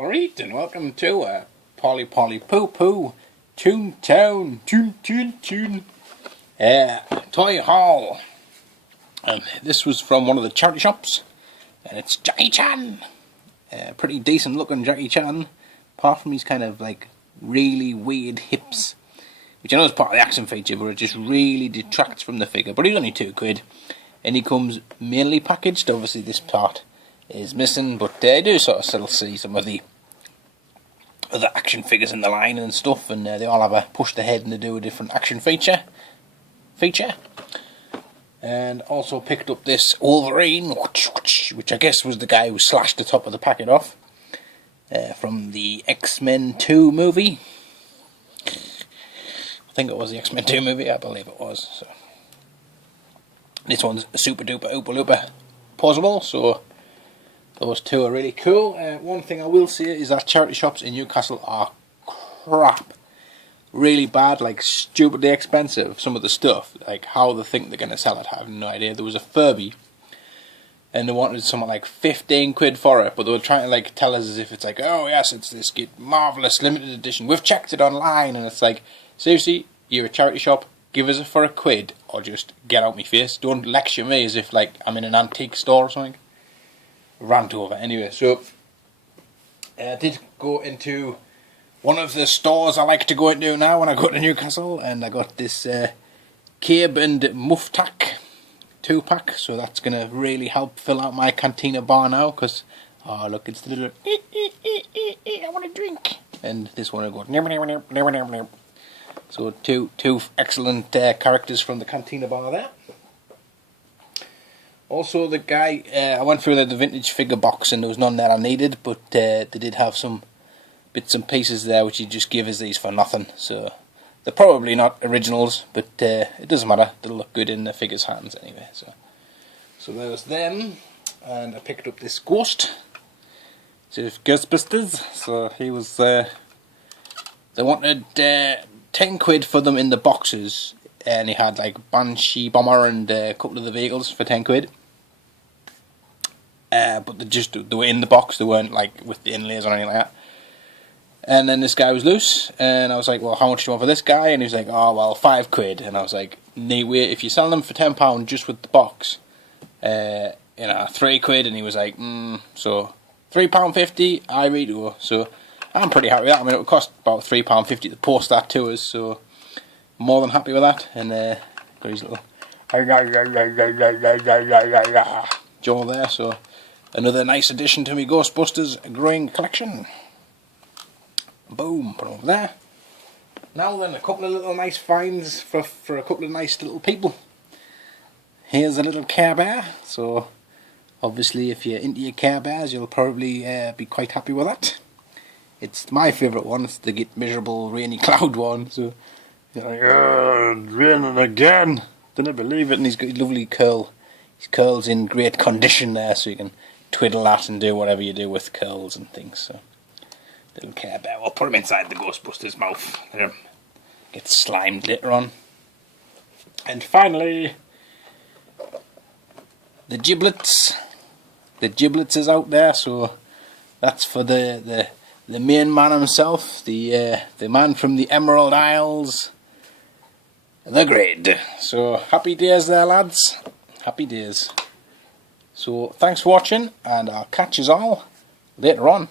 Alright, and welcome to Polly Polly Poo Poo Toon Town Toon Toy Haul. And this was from one of the charity shops, and it's Jackie Chan. Pretty decent looking Jackie Chan, apart from his kind of like really weird hips, which I know is part of the action feature, but it just really detracts from the figure. But he's only £2, and he comes mainly packaged. Obviously this part is missing, but I do sort of still see some of the other action figures in the line and stuff, and they all have a push ahead and they do a different action feature. And also picked up this Wolverine, which I guess was the guy who slashed the top of the packet off, from the X-Men 2 movie. I think it was the X-Men 2 movie, I believe it was. So this one's super duper ooper looper posable, so those two are really cool. One thing I will say is that charity shops in Newcastle are crap. Really bad, like stupidly expensive, some of the stuff. Like how they think they're going to sell it, I have no idea. There was a Furby, and they wanted something like £15 for it, but they were trying to like tell us as if it's like, oh yes, it's this marvellous limited edition, we've checked it online, and it's like, seriously, you're a charity shop, give us it for £1, or just get out my face. Don't lecture me as if like I'm in an antique store or something. Rant over. Anyway, so I did go into one of the stores I like to go into now when I go to Newcastle, and I got this Cabe and Muff Tack 2-pack, so that's going to really help fill out my cantina bar now, because, oh look, it's the little I want a drink, and this one will go so two excellent characters from the cantina bar there. Also, the guy, I went through the vintage figure box and there was none that I needed, but they did have some bits and pieces there which he just give us these for nothing. So they're probably not originals, but it doesn't matter. They'll look good in the figure's hands anyway. So there's them, and I picked up this Ghost. So Ghostbusters. So he was they wanted £10 for them in the boxes, and he had like Banshee Bomber and a couple of the vehicles for £10. But they were in the box, they weren't like with the inlays or anything like that. And then this guy was loose, and I was like, well, how much do you want for this guy? And he was like, oh well, £5. And I was like, no way, if you sell them for £10 just with the box, £3. And he was like, so £3.50 I retail. So I'm pretty happy with that. I mean, it would cost about £3.50 to post that to us, so more than happy with that. And got his little jaw there, so another nice addition to my Ghostbusters growing collection. Boom, put it over there. Now then, a couple of little nice finds for a couple of nice little people. Here's a little Care Bear, so obviously if you're into your Care Bears you'll probably be quite happy with that. It's my favourite one, it's the Get Miserable Rainy Cloud one, so you're like, oh, it's raining again. Didn't believe it. And he's got his lovely curl. His curl's in great condition there, so you can twiddle that and do whatever you do with curls and things. So, little Care Bear. We'll put him inside the Ghostbusters mouth. Let him get slimed later on. And finally, the Giblets. The Giblets is out there, so that's for the main man himself, the man from the Emerald Isles. The Grid. So happy days there, lads. Happy days. So thanks for watching, and I'll catch you all later on.